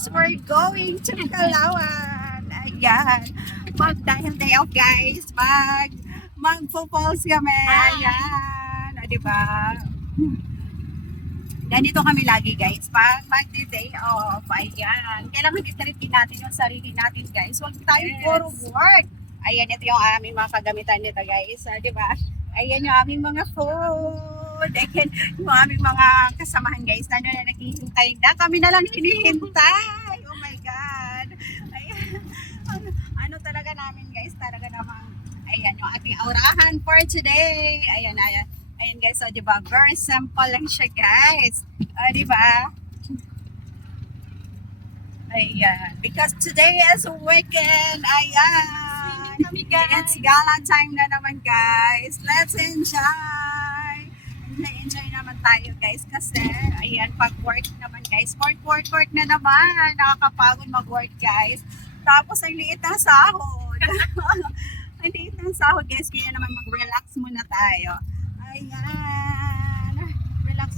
guys, we're going to Calauan. Ayan. Dahil day off guys, mag-falls kami. Ayan. O, diba? Ganito kami lagi guys. Mag-day off. Ayan. Kailangan i-treatin natin yung sarili natin guys. Huwag tayo puro work. Ayan, ito yung aming mga kagamitan nito guys. Diba? Ayan yung aming mga food. Ayan yung aming mga kasamahan guys na naghihintay na. Kami na lang hinihintay. Oh my God. Ayan. Ano talaga namin guys. Talaga namang ayan yung ating aurahan for today. Ayan, ayan. Ayan guys. So diba? Very simple lang siya guys. Diba? Ayan. Because today is weekend. Ayan. It's gala time na naman guys. Let's enjoy. Enjoy naman tayo guys. Kasi ayan pag work naman guys. Work na naman. Nakakapagod mag-work guys. Tapos ang liit ng sahod. Ang liit ng sahod guys. Kaya naman mag-relax muna tayo. Ayan. Relax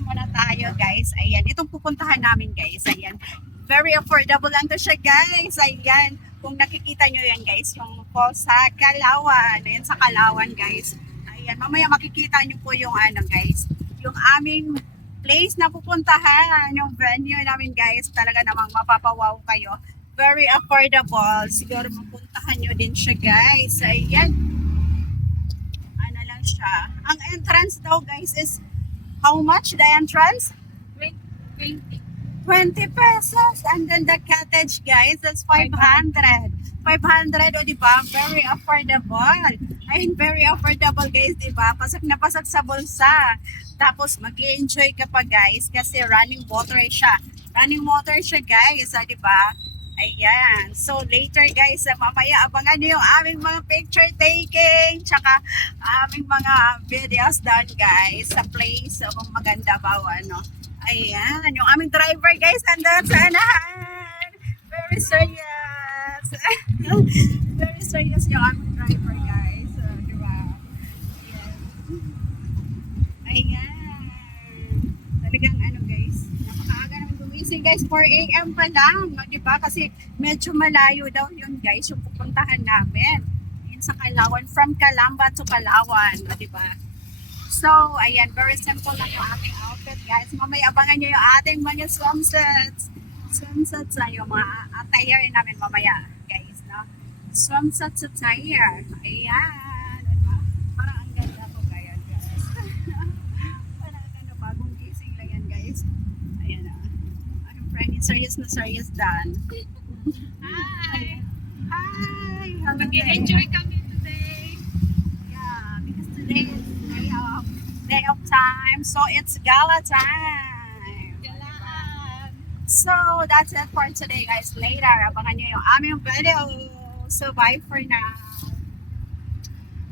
muna tayo guys. Ayan. Itong pupuntahan namin guys. Ayan. Very affordable lang to siya guys. Ayan. Kung nakikita nyo yan guys, yung falls sa Calauan. Ayan sa Calauan guys. Ayan, mamaya makikita nyo po yung ano guys, yung aming place na pupuntahan, yung venue namin guys. Talaga namang mapapawaw kayo. Very affordable. Siguro mapuntahan nyo din siya guys. Ayan. Ano lang siya. Ang entrance daw guys is, how much the entrance? 20 pesos. And then the cottage, guys, that's 500. 500, o diba? Very affordable. Ayun, very affordable, guys, diba? Pasok na pasok sa bulsa. Tapos, mag-enjoy ka pa, guys, kasi running water siya. Running water siya, guys, diba? Ayan. So, later, guys, mamaya, abangan nyo yung aming mga picture taking, tsaka aming mga videos doon, guys, sa place. So, maganda ba, ano? Ayan, yung aming driver guys, nandun sa anahan. Very serious. Very serious yung aming driver guys. So, diba? Ayan. Talagang ano guys, napakaaga namin gumising guys, 4 AM pa lang. Diba? Kasi medyo malayo daw yun guys, yung pupuntahan namin. Yun sa Calauan, from Calamba to Calauan. Diba? So, ayan, very simple lang yung ating outfit, guys. Mamaya abangan nyo yung ating mga swimsuits. Swimsuits na yung mga attire namin mamaya, guys, no? Swimsuits attire. Ayan. Diba? Parang ang ganda po, guys. Parang ang ganda, bagong gising lang yan, guys. Ayan, I'm friendly, serious na serious dan. Hi! Hi! Mag-enjoy kami today. Yeah, because today is day of time, so it's gala time. Galaan. So that's it for today guys. Later abangan nyo yung aming video. So bye for now.